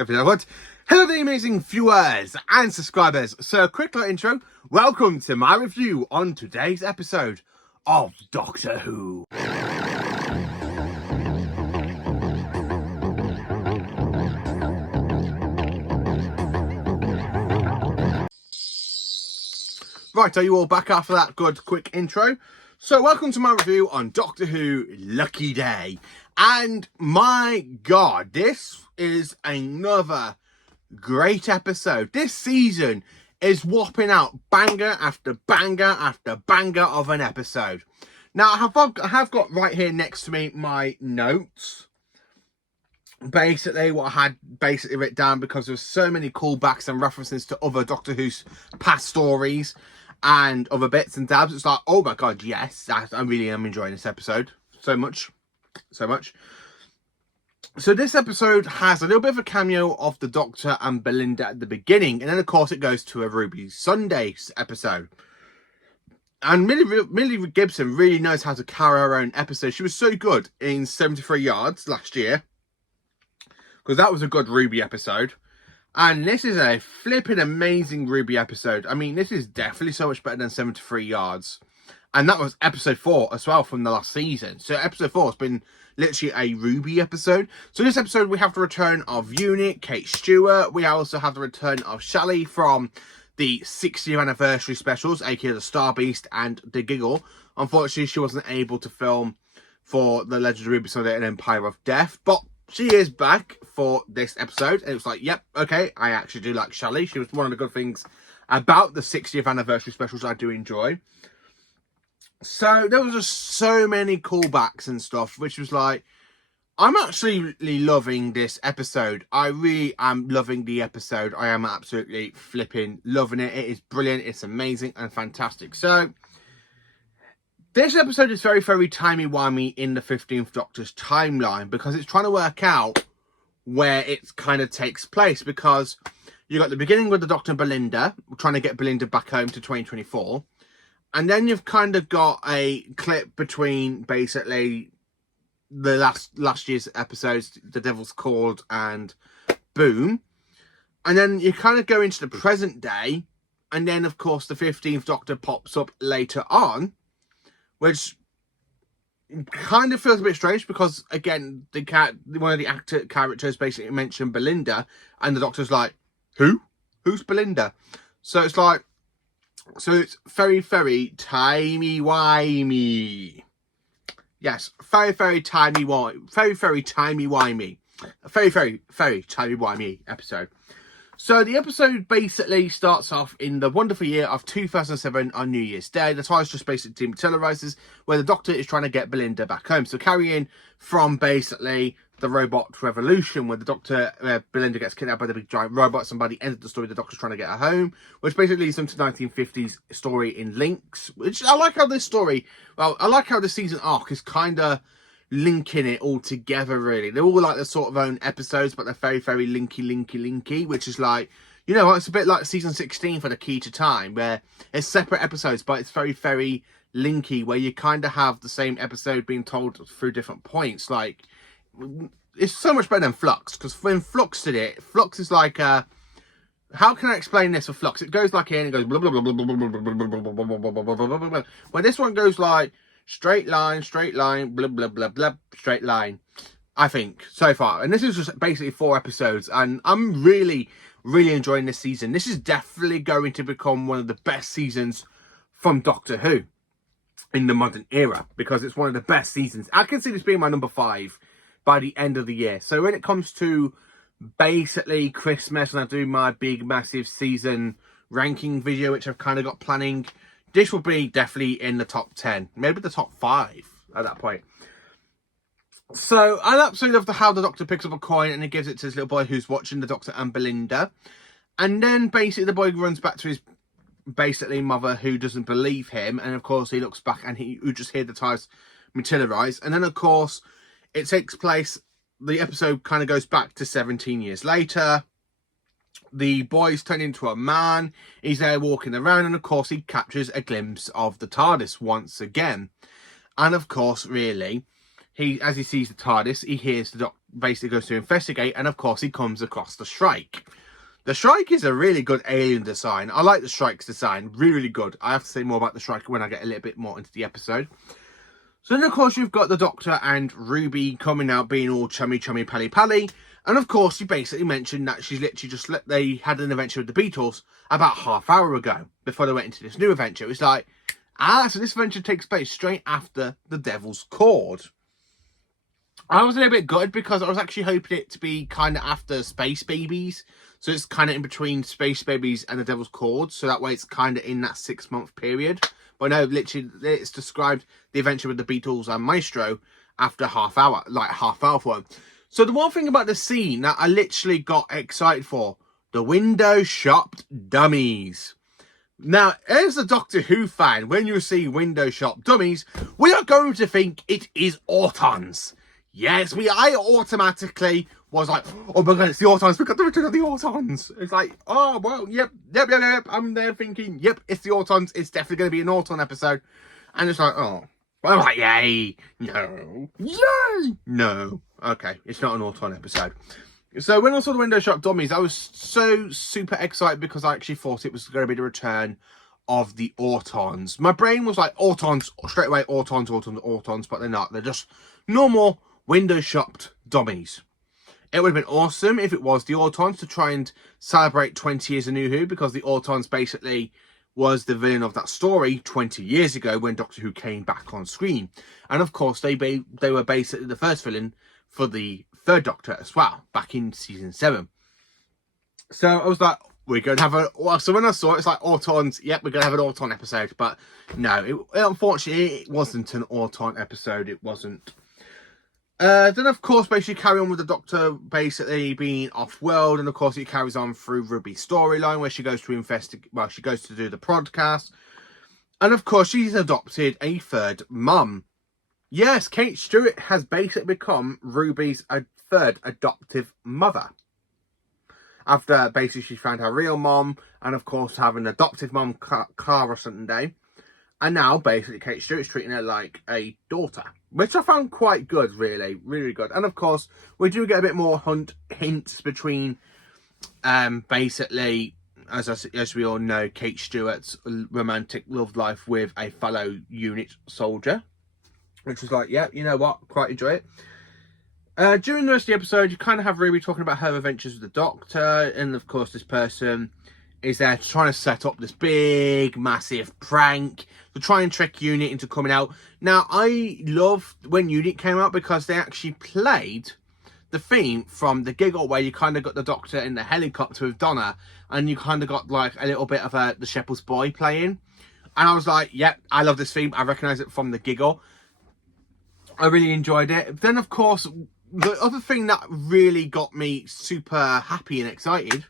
What? Hello there, amazing viewers and subscribers. So, quick little intro. Welcome to my review on today's episode of Doctor Who. Right, are you all back after that good quick intro? So, welcome to my review on Doctor Who Lucky Day. And my God, this is another great episode. This season is whopping out banger after banger after banger of an episode. Now, I have got right here next to me my notes. Basically, what I had written down because there's so many callbacks and references to other Doctor Who's past stories and other bits and dabs. It's like, oh my God, yes, I really am enjoying this episode so much. So this episode has a little bit of a cameo of the Doctor and Belinda at the beginning, and then of course it goes to a Ruby Sundays episode. And Millie Gibson really knows how to carry her own episode. She was so good in 73 Yards last year, because that was a good Ruby episode. And this is a flipping amazing Ruby episode. I mean, this is definitely so much better than 73 Yards. And that was episode 4 as well from the last season. So episode 4 has been literally a Ruby episode. So this episode we have the return of Unit, Kate Stewart. We also have the return of Shelley from the 60th anniversary specials, aka the Star Beast and the Giggle. Unfortunately, she wasn't able to film for the Legend of Ruby Sunday and Empire of Death. But she is back for this episode. And it was like, yep, okay, I actually do like Shelley. She was one of the good things about the 60th anniversary specials I do enjoy. So there was just so many callbacks and stuff, which was like, I'm actually really loving this episode. I really am loving the episode. I am absolutely flipping loving it. It is brilliant. It's amazing and fantastic. So this episode is very, very timey-wimey in the 15th Doctor's timeline, because it's trying to work out where it kind of takes place, because you got the beginning with the Doctor and Belinda, trying to get Belinda back home to 2024. And then you've kind of got a clip between basically the last year's episodes, The Devil's Called and Boom. And then you kind of go into the present day. And then, of course, the 15th Doctor pops up later on, which kind of feels a bit strange because, again, one of the characters basically mentioned Belinda. And the Doctor's like, who? Who's Belinda? So it's like, so it's very, very timey-wimey. Yes, very, very timey-wimey. Very, very timey-wimey. A very, very, very timey-wimey episode. So the episode basically starts off in the wonderful year of 2007 on New Year's Day. The title's just basically dematerializes, where the Doctor is trying to get Belinda back home. So carrying from basically the robot revolution, where the Doctor, Belinda gets kidnapped by the big giant robots, and by the end of the story, the Doctor's trying to get her home, which basically leads them to 1950s story in links, which I like how this story, well, I like how the season arc is kind of linking it all together, really. They're all like the sort of own episodes, but they're very, very linky, which is like, you know, it's a bit like season 16 for The Key to Time, where it's separate episodes, but it's very, very linky, where you kind of have the same episode being told through different points. Like, it's so much better than Flux, because when Flux did it, Flux is like how can I explain this with Flux? It goes like here and it goes blah blah blah blah blah blah blah blah blah blah blah blah. Where this one goes like straight line, blah blah blah blah, straight line. I think so far, and this is just basically 4 episodes, and I'm really, really enjoying this season. This is definitely going to become one of the best seasons from Doctor Who in the modern era, because it's one of the best seasons. I can see this being my number 5 by the end of the year. So when it comes to basically Christmas, and I do my big massive season ranking video, which I've kind of got planning, this will be definitely in the top 10, maybe the top 5 at that point. So I absolutely love how the Doctor picks up a coin and he gives it to his little boy who's watching the Doctor and Belinda, and then basically the boy runs back to his basically mother, who doesn't believe him, and of course he looks back and you just hear the tires materialize, and then of course it takes place, the episode kind of goes back to 17 years later. The boy's turned into a man. He's there walking around, and of course he captures a glimpse of the TARDIS once again. And of course, really, as he sees the TARDIS, he hears the Doctor basically goes to investigate, and of course he comes across the Shrike. The Shrike is a really good alien design. I like the Shrike's design, really, really good. I have to say more about the Shrike when I get a little bit more into the episode. So then, of course, you've got the Doctor and Ruby coming out being all chummy, pally. And, of course, you basically mentioned that she's literally they had an adventure with the Beatles about half hour ago before they went into this new adventure. It was like, so this adventure takes place straight after the Devil's Cord. I was a little bit gutted because I was actually hoping it to be kind of after Space Babies. So it's kind of in between Space Babies and the Devil's Cord. So that way it's kind of in that 6-month period. But no, literally, it's described the adventure with the Beatles and Maestro after half hour for them. So the one thing about the scene that I literally got excited for, the window shopped dummies. Now, as a Doctor Who fan, when you see window shop dummies, we are going to think it is Autons. Yes, I automatically was like, oh my god, it's the Autons, we've got the return of the Autons. It's like, oh, well, yep. I'm there thinking, yep, it's the Autons, it's definitely going to be an Auton episode. And it's like, oh. Well, I'm like, yay, no, yay, no. Okay, it's not an Auton episode. So when I saw the window shop dummies, I was so super excited because I actually thought it was going to be the return of the Autons. My brain was like, Autons, straight away, Autons, but they're not. They're just normal window shopped dummies. It would have been awesome if it was the Autons to try and celebrate 20 years of New Who, because the Autons basically was the villain of that story 20 years ago when Doctor Who came back on screen. And of course, they were basically the first villain for the third Doctor as well, back in season 7. So I was like, we're going to have so when I saw it, it's like Autons, yep, we're going to have an Auton episode. But no, unfortunately, it wasn't an Auton episode. It wasn't. Then, of course, basically carry on with the Doctor basically being off-world. And, of course, it carries on through Ruby's storyline where she goes to investigate, well, she goes to do the podcast. And, of course, she's adopted a third mum. Yes, Kate Stewart has basically become Ruby's third adoptive mother. After basically she found her real mom and, of course, having an adoptive mom, Clara Sunday. And now, basically, Kate Stewart's treating her like a daughter, which I found quite good, really, really good. And, of course, we do get a bit more hints between, basically, as we all know, Kate Stewart's romantic love life with a fellow unit soldier, which was like, yeah, you know what, quite enjoy it. During the rest of the episode, you kind of have Ruby talking about her adventures with the Doctor, and, of course, this person is there trying to set up this big, massive prank to try and trick Unit into coming out. Now, I loved when Unit came out because they actually played the theme from The Giggle, where you kind of got the Doctor in the helicopter with Donna, and you kind of got like a little bit of The Shepherd's Boy playing. And I was like, yep, I love this theme. I recognise it from The Giggle. I really enjoyed it. Then, of course, the other thing that really got me super happy and excited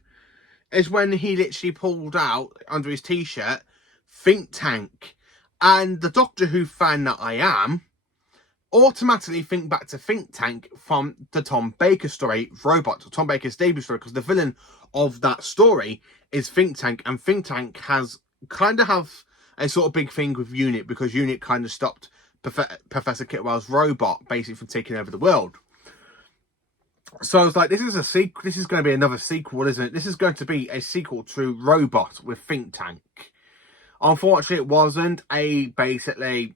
is when he literally pulled out under his t-shirt Think Tank. And the Doctor Who fan that I am automatically think back to Think Tank from the Tom Baker story, Robot, Tom Baker's debut story, because the villain of that story is Think Tank, and Think Tank has kind of have a sort of big thing with Unit, because Unit kind of stopped Professor Kitwell's robot basically from taking over the world. So I was like, this is a sequel. This is going to be another sequel, isn't it? This is going to be a sequel to Robot with Think Tank. Unfortunately, it wasn't basically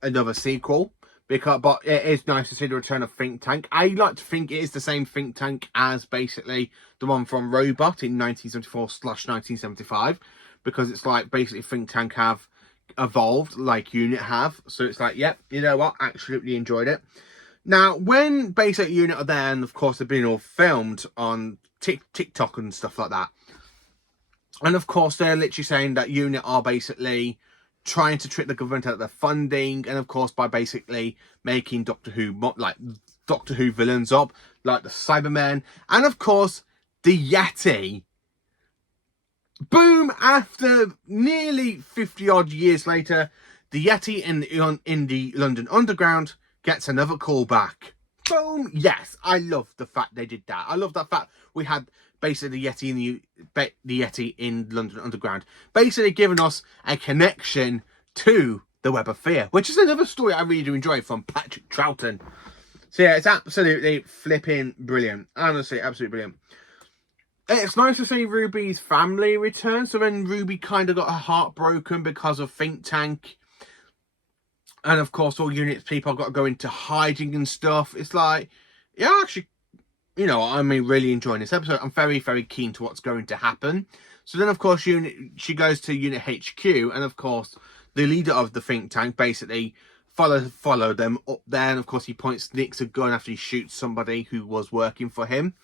another sequel, but it is nice to see the return of Think Tank. I like to think it is the same Think Tank as basically the one from Robot in 1974/1975, because it's like basically Think Tank have evolved like Unit have. So it's like, yep, you know what? Absolutely enjoyed it. Now, when basically Unit are there, and of course they've been all filmed on TikTok and stuff like that, and of course they're literally saying that Unit are basically trying to trick the government out of their funding, and of course by basically making Doctor Who villains up, like the Cybermen, and of course the Yeti. Boom! After nearly 50 odd years later, the Yeti in the London Underground gets another callback. Boom! Yes, I love the fact they did that. I love that fact we had basically the Yeti in London Underground, basically giving us a connection to The Web of Fear, which is another story I really do enjoy from Patrick Troughton. So yeah, it's absolutely flipping brilliant. Honestly, absolutely brilliant. It's nice to see Ruby's family return. So when Ruby kind of got her heart broken because of Think Tank, and of course all units people got to go into hiding and stuff, it's like, yeah, actually, you know, I'm really enjoying this episode. I'm very, very keen to what's going to happen. So then, of course, she goes to Unit HQ, and of course, the leader of the Think Tank basically follow them up there, and of course, he nicks a gun after he shoots somebody who was working for him.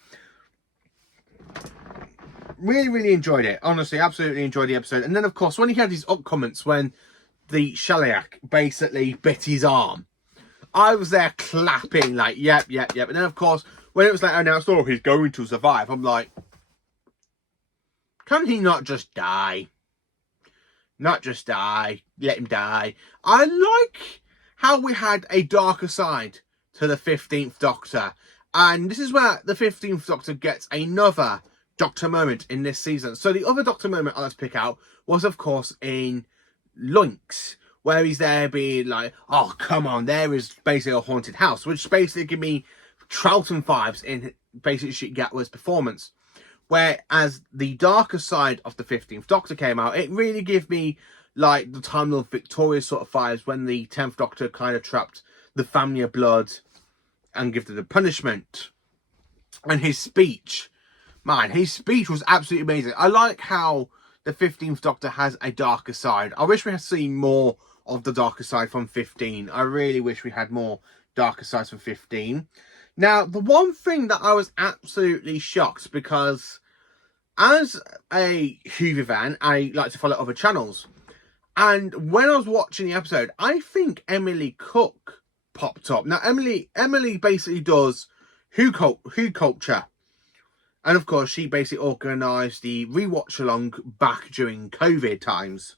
Really, really enjoyed it. Honestly, absolutely enjoyed the episode. And then, of course, when he had his up comments when the Shellyak basically bit his arm, I was there clapping, like, yep. And then, of course, when it was like announced, oh, he's going to survive, I'm like, can he not just die? Not just die. Let him die. I like how we had a darker side to the 15th Doctor. And this is where the 15th Doctor gets another Doctor moment in this season. So the other Doctor moment I like to pick out was, of course, in Lynx, where he's there being like, oh, come on, there is basically a haunted house, which basically give me Troughton vibes in basically Sheet Gatwa's performance. Whereas the darker side of the 15th Doctor came out, it really gave me like the Time Lord Victorious sort of vibes when the 10th Doctor kind of trapped the family of blood and gave them the punishment. And his speech, man, his speech was absolutely amazing. I like how the 15th Doctor has a darker side. I wish we had seen more of the darker side from 15. I really wish we had more darker sides from 15. Now, the one thing that I was absolutely shocked, because as a Hoover fan, I like to follow other channels. And when I was watching the episode, I think Emily Cook popped up. Now, Emily basically does Who Culture. And of course, she basically organised the rewatch along back during COVID times.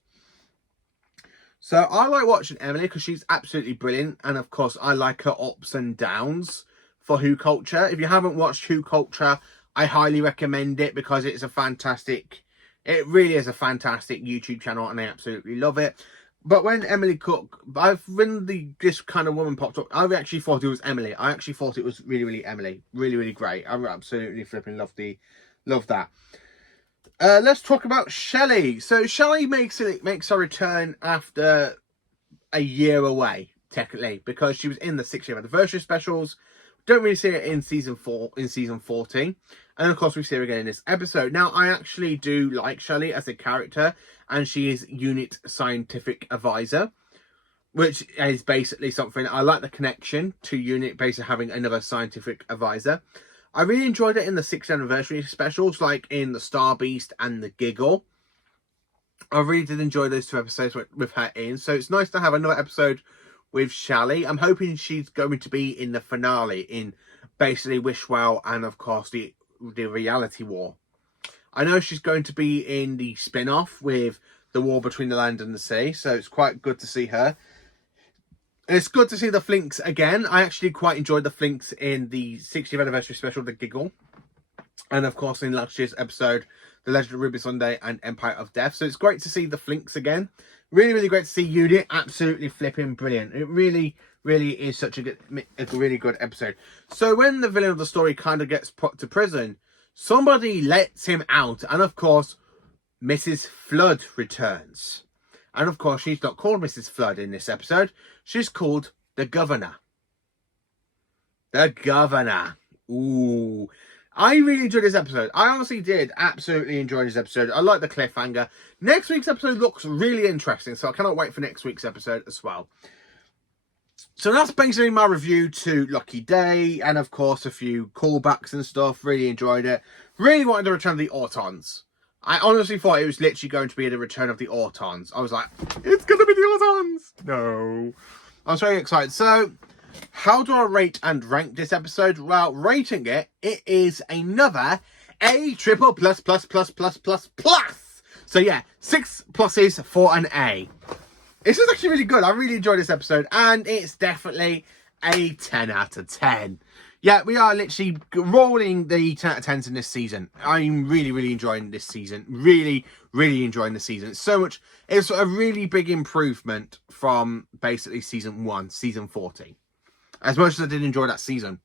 So I like watching Emily because she's absolutely brilliant. And of course, I like her ups and downs for Who Culture. If you haven't watched Who Culture, I highly recommend it because it really is a fantastic YouTube channel and I absolutely love it. But when Emily Cook, when this kind of woman popped up, I actually thought it was Emily. I actually thought it was really, really Emily. Really, really great. I absolutely flipping love that. Let's talk about Shelley. So Shelley makes her return after a year away, technically, because she was in the 6-year anniversary specials. Don't really see it in season 14. And of course, we see her again in this episode. Now, I actually do like Shelley as a character, and she is Unit Scientific Advisor, which is basically something I like, the connection to Unit basically having another scientific advisor. I really enjoyed it in the 6th anniversary specials, like in the Star Beast and the Giggle. I really did enjoy those 2 episodes with her in. So it's nice to have another episode with Shelley. I'm hoping she's going to be in the finale in basically Wishwell and of course the Reality War. I know she's going to be in the spin-off with the War Between the Land and the Sea, so it's quite good to see her. And it's good to see the Flinks again. I actually quite enjoyed the Flinks in the 60th anniversary special, The Giggle. And of course in last year's episode, The Legend of Ruby Sunday and Empire of Death. So it's great to see the Flinks again. Really, really great to see Unit. Absolutely flipping brilliant. It really, really is such a really good episode. So when the villain of the story kind of gets put to prison, somebody lets him out. And of course, Mrs. Flood returns. And of course, she's not called Mrs. Flood in this episode. She's called the Governor. The Governor. Ooh. I really enjoyed this episode. I honestly did absolutely enjoy this episode. I like the cliffhanger. Next week's episode looks really interesting, so I cannot wait for next week's episode as well. So that's basically my review to Lucky Day, and of course a few callbacks and stuff. Really enjoyed it. Really wanted the return of the Autons. I honestly thought it was literally going to be the return of the Autons. I was like, it's going to be the Autons! No. I was very excited. So, how do I rate and rank this episode? Well, rating it, it is another A triple plus. So yeah, 6 pluses for an A. This is actually really good. I really enjoyed this episode, and it's definitely a 10 out of 10. Yeah, we are literally rolling the 10 out of 10s in this season. I'm really, really enjoying this season. Really, really enjoying the season. It's a really big improvement from basically season 1, season 14. As much as I did enjoy that season.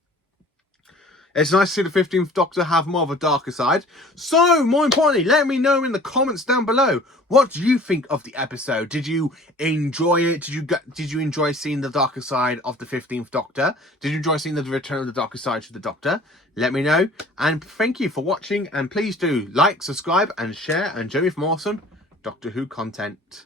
It's nice to see the 15th Doctor have more of a darker side. So, more importantly, let me know in the comments down below. What do you think of the episode? Did you enjoy it? Did you enjoy seeing the darker side of the 15th Doctor? Did you enjoy seeing the return of the darker side to the Doctor? Let me know. And thank you for watching. And please do like, subscribe, and share. And join me for more awesome Doctor Who content.